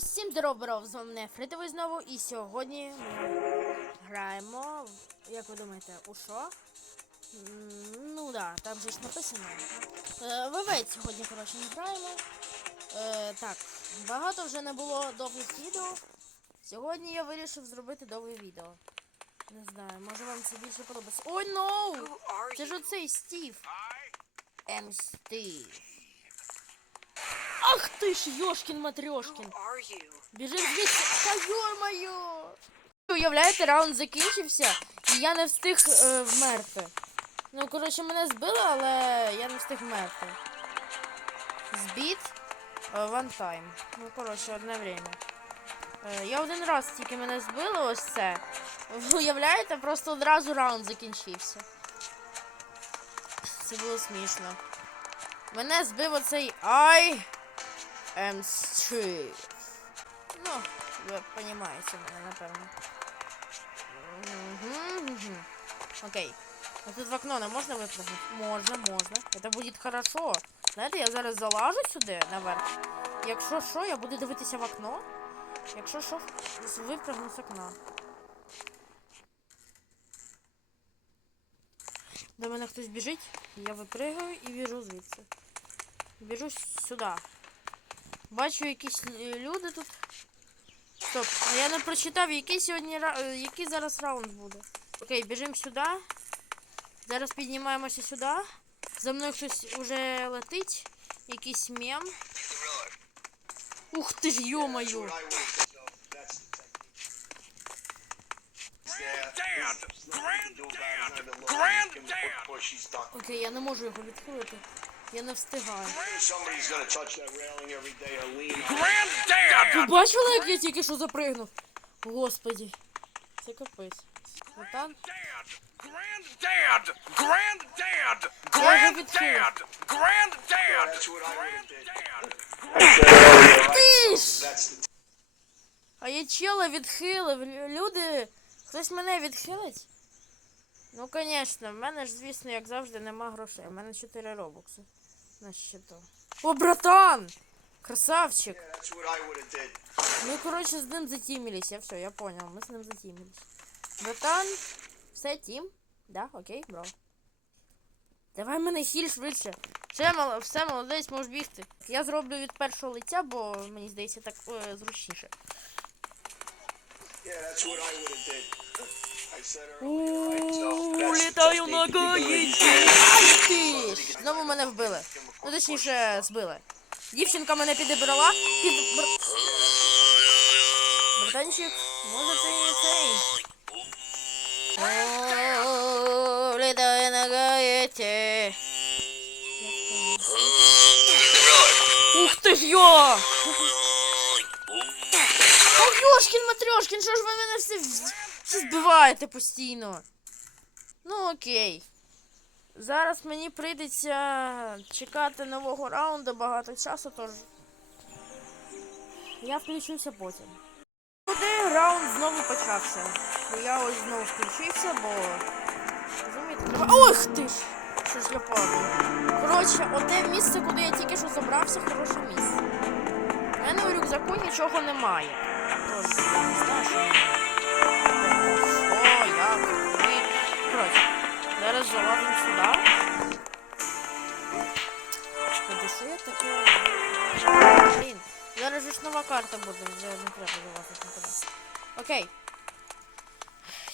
Всім здорово, з вами Нефритовий знову, і сьогодні ми граємо, як ви думаєте, у що? Ну да, там же ж написано. Е, Вивець сьогодні, коротше, не граємо. Е, так, багато вже не було довгих відео. Сьогодні я вирішив зробити довге відео. Не знаю, може вам це більше подобається. Ой, ноу! Це ж оцей Стів. М. Стів. Ах ти ж, are you? Біжи звідси. Та йо-моє! Уявляєте, раунд закінчився, і я не встиг е, вмерти. Ну, коротше, мене збили, але я не встиг вмерти. Збіт one time. Ну, коротше, одне время. Е, я один раз тільки мене збили, ось це. Ви уявляєте, просто одразу раунд закінчився. Це було смішно. Мене збив оцей I am Steve. Ну, ви розумієте мене, напевно. Мгм, мгм. Окей. А тут в окно не можна випрыгнути? Можна, можна. Это будет хорошо. Знаєте, я зараз залажу сюди наверх. Якщо що, я буду дивитися в окно. Якщо що, з- випрыгну з окна. До мене хтось біжить, я випригаю і біжу звідси. Біжу сюди. Бачу якісь люди тут. Стоп, а я не прочитав, який сьогодні е, який зараз раунд буде. Окей, біжимо сюди. Зараз піднімаємося сюди. За мною хтось уже летить. Якийсь мем. Ух ти ж, йо-моє. Окей, я не можу його відхилити. Я не встигаю. Ви Granddad! бачили, як я тільки що запригнув? Господі. Це капець. Отак. Granddad! Granddad! Granddad! Granddad! The А я чела відхилив. Люди, хтось мене відхилить? Ну, звісно, в мене ж, звісно, як завжди, нема грошей. У мене 4 робокси на щиту. О, братан! Красавчик! did. Ми, коротше, з ним затімілись. Я все, я понял. Ми з ним затімілись. Братан, все, тім? Да, окей, бро. Давай мене хіль швидше. Все, мало, все, молодець, можеш бігти. Я зроблю від першого лиця, бо мені здається так е, зручніше. Yeah, that's what I Улітаю на ти! Знову мене вбили. Ну, точніше, збили. Дівчинка мене підібрала. Під... Братанчик, може ти цей? Улітаю на гаїті. Ух ти ж йо! Ох, Йошкін Матрьошкін, що ж ви мене все, в- збиваєте постійно? Ну окей. Зараз мені прийдеться чекати нового раунду багато часу, тож я включуся потім. Куди раунд знову почався? Я ось знову включився, бо. Розумієте, треба. Ох ти ж! Що ж я падаю? Коротше, оте місце, куди я тільки що забрався, хороше місце. У мене у рюкзаку нічого немає. Тож, не. Що, Коротше, зараз залазимо сюди. Куди що я таке? Блін, зараз ж нова карта буде, вже не треба залазити нікуди. Окей.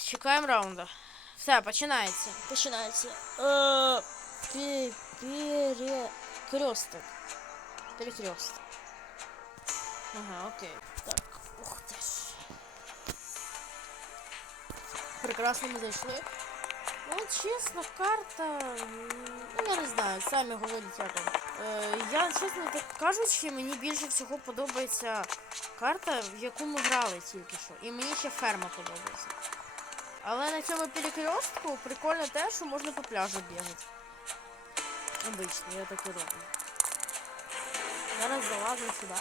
Чекаємо раунда. Все, починається. Починається. Е, Перекресток. Перекресток. Ага, окей. Так, ух ти ж. Прекрасно ми зайшли. Ну, чесно, карта. Ну, я не знаю, самі говорять як. Е, я, чесно так кажучи, мені більше всього подобається карта, в яку ми грали тільки що. І мені ще ферма подобається. Але на цьому перекрестку прикольно те, що можна по пляжу бігати. Обично, я так і роблю. Зараз залазимо сюди.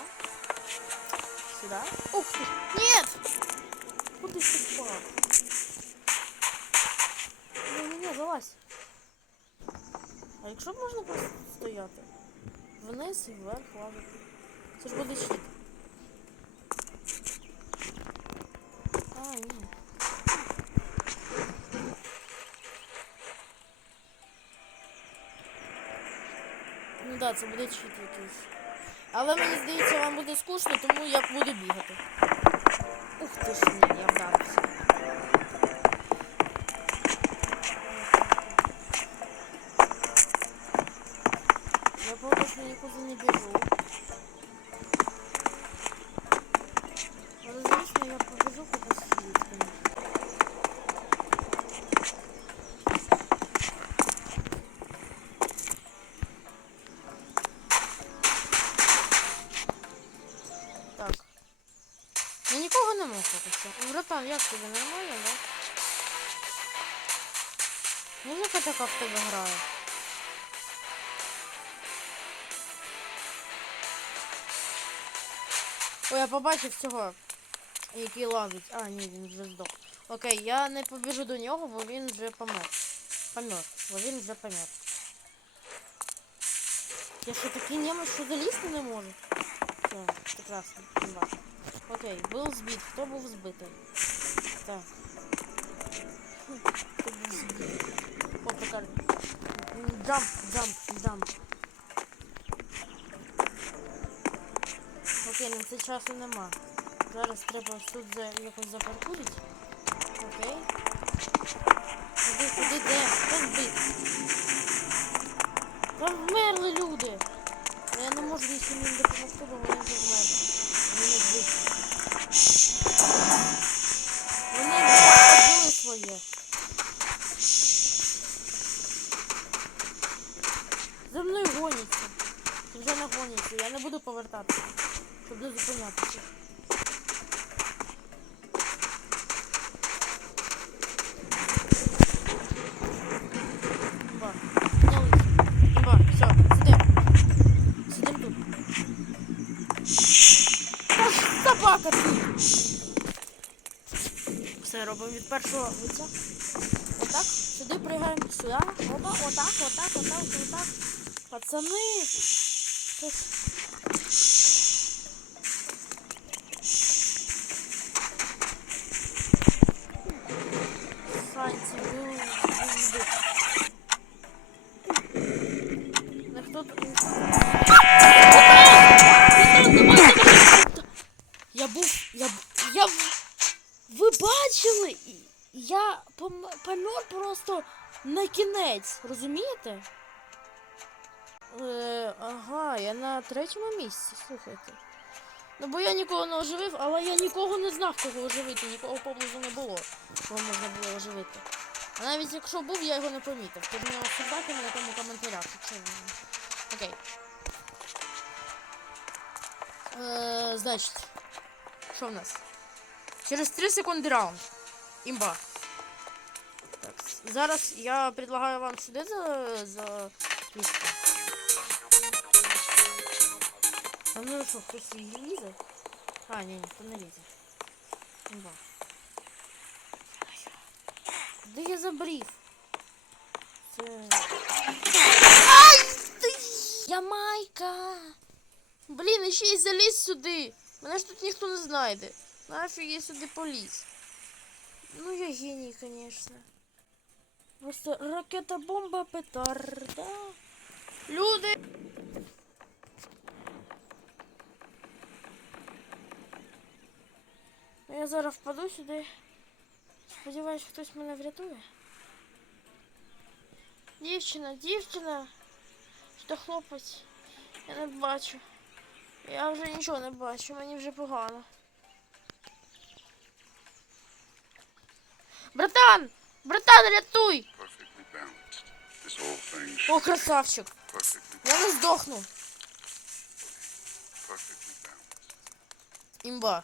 Сюда. Ух ты! Нет! Куда ты впал? залазь. А якщо б можна просто стояти? Вниз і вверх лазити. Це ж буде щит. А, ні. Ну да, це буде чіт якийсь. Але мені здається, вам буде скучно, тому я буду бігати. Ух ти ж ні, я вдарився. Нікуди не біжу. Але звісно, я побіжу кудись слід, конечно. Так. Я нікого не можу поки. Братан, як тобі нормально, да? Музика така тебе грає. Ой, я побачив цього, який лазить. А, ні, він вже здох. Окей, я не побіжу до нього, бо він вже помер. Помер, бо він вже помер. Я що такий немець, що залізти не можу? Все, прекрасно. Два. Окей, був збит. Хто був збитий? Так. Хто був збитий? О. М, Джамп, джамп, джамп. Окей, на це часу нема. Зараз треба тут за, якось запаркурити. Окей. Куди, куди, де? Хто збит? Там вмерли люди. Я не можу нічим їм допомогти, бо вони вже вмерли. Вони не збиті. Вони зробили своє. За мною гоняться. Вже не гоняться. Я не буду повертатися, щоб не зупинятися. Собака! Все, робимо від першого лиця. Отак, сюди пригаємо, сюди. Опа, отак, отак, отак, отак. Пацани! Просто на кінець, розумієте? Е, ага, я на третьому місці, слухайте. Ну бо я нікого не оживив, але я нікого не знав, кого оживити, нікого поблизу не було, кого можна було оживити. А навіть якщо був, я його не помітив. Тож не фідбаки на тому коментарях, якщо. Окей. Е, значить, що в нас? Через 3 секунди раунд. Імба. Так, зараз я предлагаю вам сюди за, за лізти. А ну що, хтось лізе? А, ні, ніхто не лізе. Імба. Де я забрів? Це... Ай! Ти! Я майка! Блін, ще й заліз сюди. Мене ж тут ніхто не знайде. Нафіг я сюди поліз. Ну я геній, конечно. Просто ракета бомба петарда. Люди! Ну, Я зараз впаду сюди. Сподіваюсь, хтось мене врятує. Дівчина, дівчина. Що хлопець? Я не бачу. Я вже нічого не бачу, мені вже погано. Братан! Братан, рятуй! О, красавчик! Я не здохну. balanced. Імба.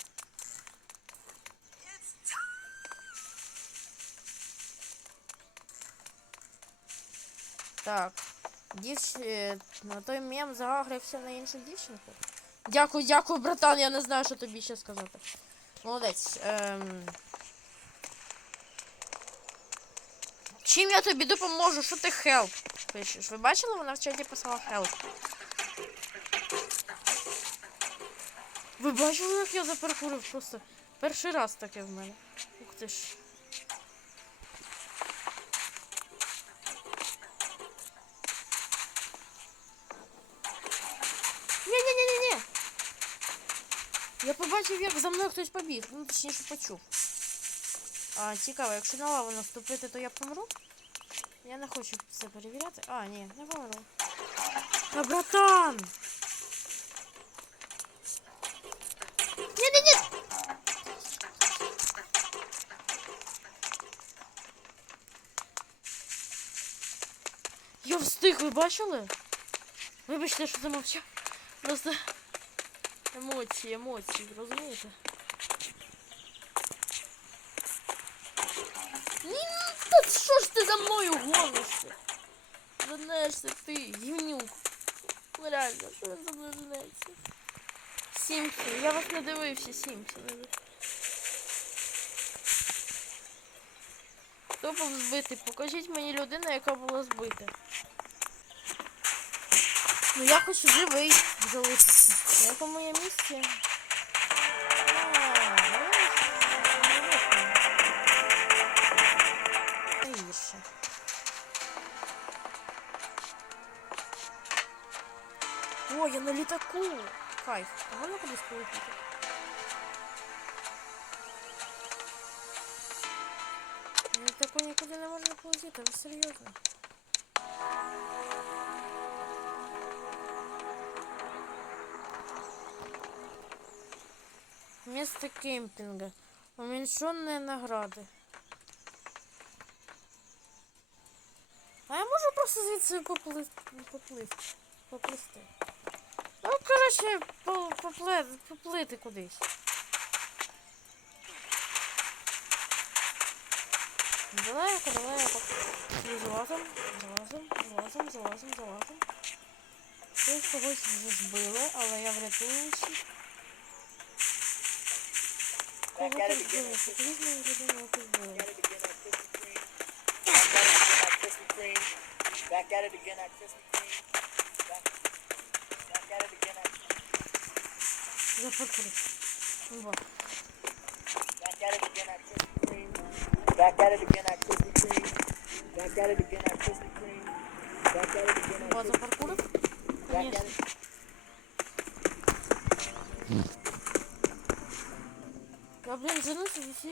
Так. Дівч... е, На той мем загагрився на іншу дівчинку. Дякую, дякую, братан, я не знаю, що тобі ще сказати. Молодець. Ем... Чим я тобі допоможу? Що ти хелп? Пишеш? Ви бачили, вона в чаті писала хелп. Ви бачили, як я запаркурив просто перший раз таке в мене. Ух ти ж. Ні-ні-ні-ні-ні. Я побачив, як за мною хтось побіг. Ну, точніше, почув. А, цікаво, якщо на лаву наступити, то я помру? Я не хочу це перевіряти. А, ні, не помру. Та братан! Ні-ні-ні! Я встиг, ви бачили? Вибачте, що замовчав. Просто емоції, емоції, розумієте? Та що ж ти за мною гонишся? Женешся ти, гівнюк. Ну реально, що він за мною женеться? Сімпсон, я вас не дивився, Сімпсон. Хто був збитий? Покажіть мені людину, яка була збита. Ну я хочу живий залишитися. На якому я місці? Та гірше. О, я на літаку! Кайф. А можна кудись полетіти? На літаку нікуди не можна полетіти, ви серйозно? Место кемпинга. Уменьшенные награды. Звідси поплисти. Поплисти. Поплисти. Ну, коротше, по- попле- поплити кудись. Далеко, далеко. Залазом, залазом, залазом, залазом, залазом. Тут когось вже збили, але я врятую всіх. Кого ти збили? Мені людину, яку збили. Back at it again at Krispy Kreme. Back, back at it again at Rıfır kırık. Back at it again at Krispy Kreme. Back at it again at Krispy Kreme. Back at it again at Krispy Kreme. Back at it again at Krispy Kreme. Back at it. Gabriel, sen nasıl bir şey?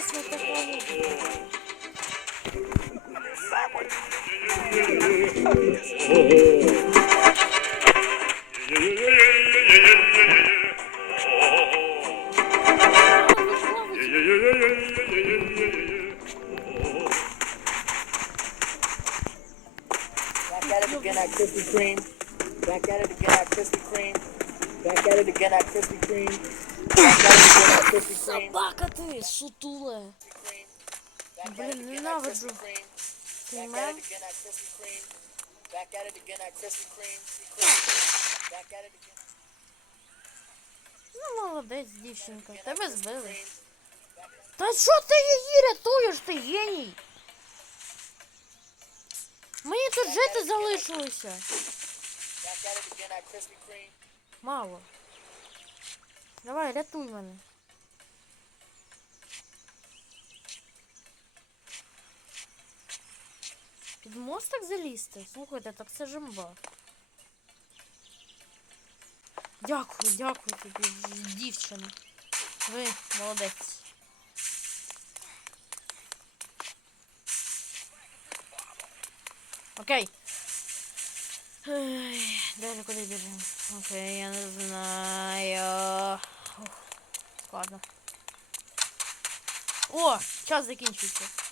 Again. Ну, молодець, дівчинка. Тебе збили. Та що ти її рятуєш, ти геній? Мені тут жити залишилося. Мало. Давай, рятуй мене. Під мостик залізти? Слухайте, так це жимба. Дякую, дякую тобі, дівчина. Ви молодець. Окей. Ой, Далі куди біжимо? Окей, я не знаю. Ух, складно. О, час закінчується.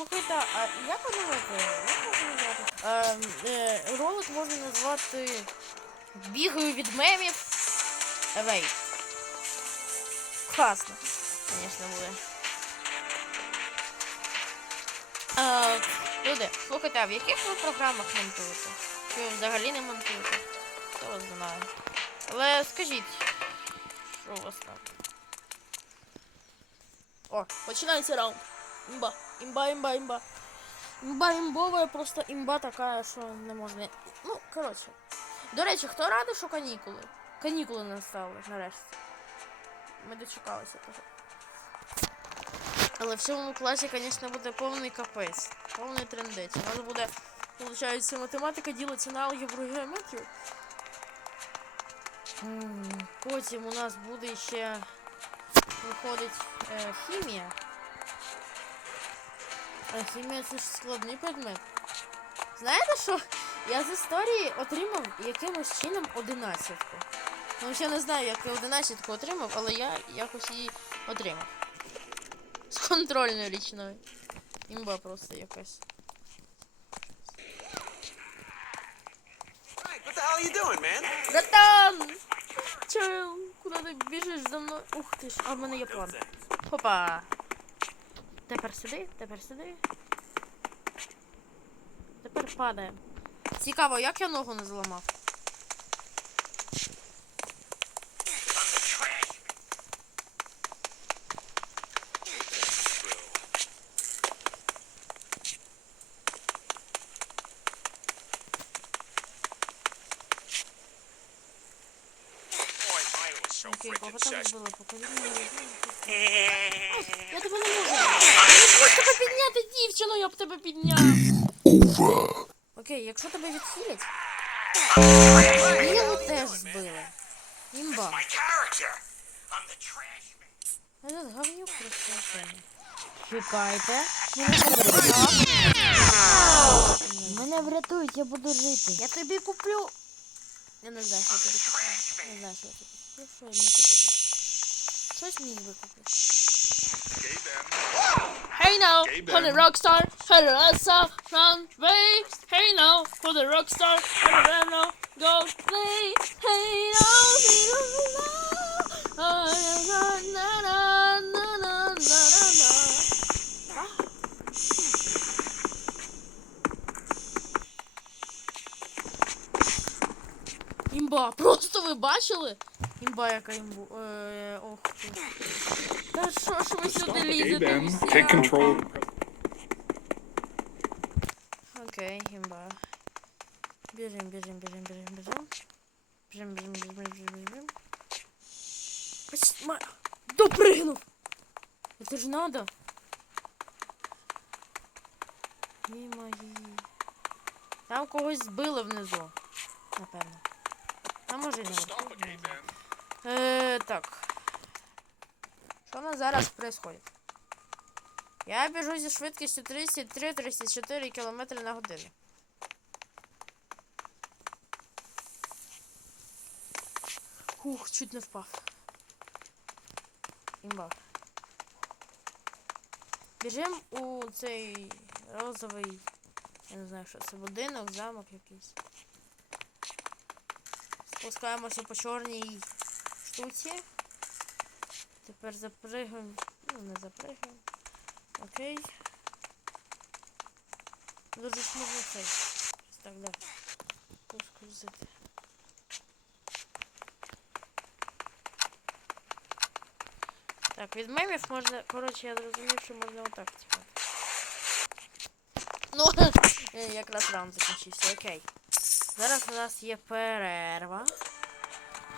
Слухайте, а як можна назвати? Е, е, ролик можна назвати Бігаю від мемів. Евей. Класно, звісно, буде. Е, люди, слухайте, а в яких ви програмах монтуєте? Чи ви взагалі не монтуєте? Хто вас знає. Але скажіть, що у вас там? О, починається раунд. Імба, імба, імба, імба. Імба імбова, просто імба така, що не можна. Ну, коротше. До речі, хто радий, що канікули? Канікули настали нарешті. Ми дочекалися того. Але в цьому класі, звісно, буде повний капець. Повний трендець. У нас буде, виходить, математика ділиться на алгебру геометрію. Потім у нас буде ще виходить е, хімія. А хімія це ж складний предмет. Знаєте що? Я з історії отримав якимось чином одинадцятку. Ну, ще не знаю, як я одинадцятку отримав, але я якось її отримав. З контрольною річною. Імба просто якась. Братан! Чел, куди ти біжиш за мною? Ух ти ж, а в мене є план. Хопа. Тепер сюди, тепер сюди. Тепер падаємо. Цікаво, як я ногу не зламав. Окей, кого там було? Покажи мені. Я тебе не можу. Я тебе підняти, дівчину, я б тебе підняв. Окей, якщо тебе відхилять. Білу теж збили. Імба. Этот говнюк просто Чекайте. Мене врятують, я буду жити. Я тобі куплю. Я не знаю, що я тобі куплю. Не знаю, що я тобі куплю. Що я мені куплю? Щось мені викуплю. Hey now, for the rockstar, for the rockstar, run away. Hey now, for the rockstar, for the run go play. Hey now, hey now, na na na na na na na. Імба, просто ви бачили? Імба, яка імбу. Е, ох ти. Та що ж ви сюди лізете? Take control. Окей, імба. Біжим, біжим, біжим, біжим, біжим. Біжим, біжим, біжим, біжим, біжим. Ма... Допригнув! Это ж надо. Мимо її. Там когось збили внизу. Напевно. А може і не Е, так. Що у нас зараз происходит? Я біжу зі швидкістю 33-34 км на годину. Ух, чуть не впав. Імба. Біжим у цей розовий. Я не знаю, що це будинок, замок якийсь. Спускаємося по чорній штуці. Тепер запригаємо. Ну, не запригаємо. Окей. Дуже можна цей. Так, да. Поскрузити. Так, від мемів можна. Коротше, я зрозумів, що можна отак тікати. Ну, якраз раунд закінчився, окей. Зараз у нас є перерва.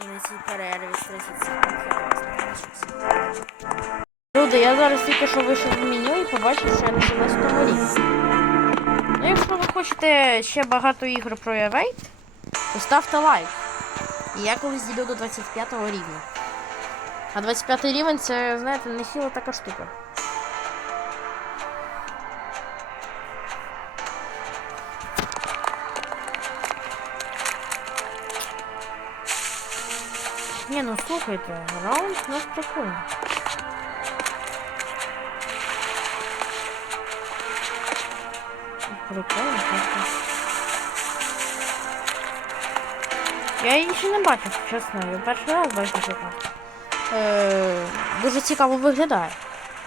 І перерві з 30 секунд я до вас повернуся. Люди, я зараз тільки що вийшов в меню і побачив, що я на 17 рівні. Ну, якщо ви хочете ще багато ігор про Evade, то ставте лайк. І я колись дійду до 25 рівня. А 25 рівень це, знаєте, не хіла така штука. Ну раунд нас прикольний. Прикольно, так. Я її ще не бачив, чесно. Я перший раз бачу карту. Е, дуже цікаво виглядає,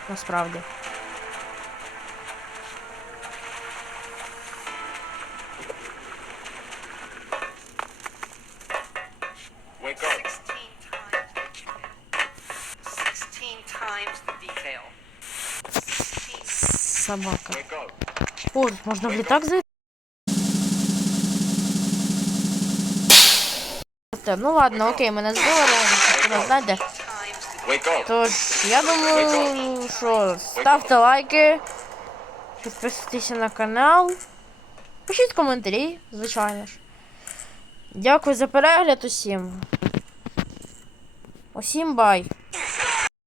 насправді. Собака. О, тут можна в літак зайти? Ну ладно, окей, мене збили, знаєте. Тож, я думаю, що ставте лайки, підписуйтесь на канал, пишіть коментарі, звичайно ж. Дякую за перегляд усім. Усім бай!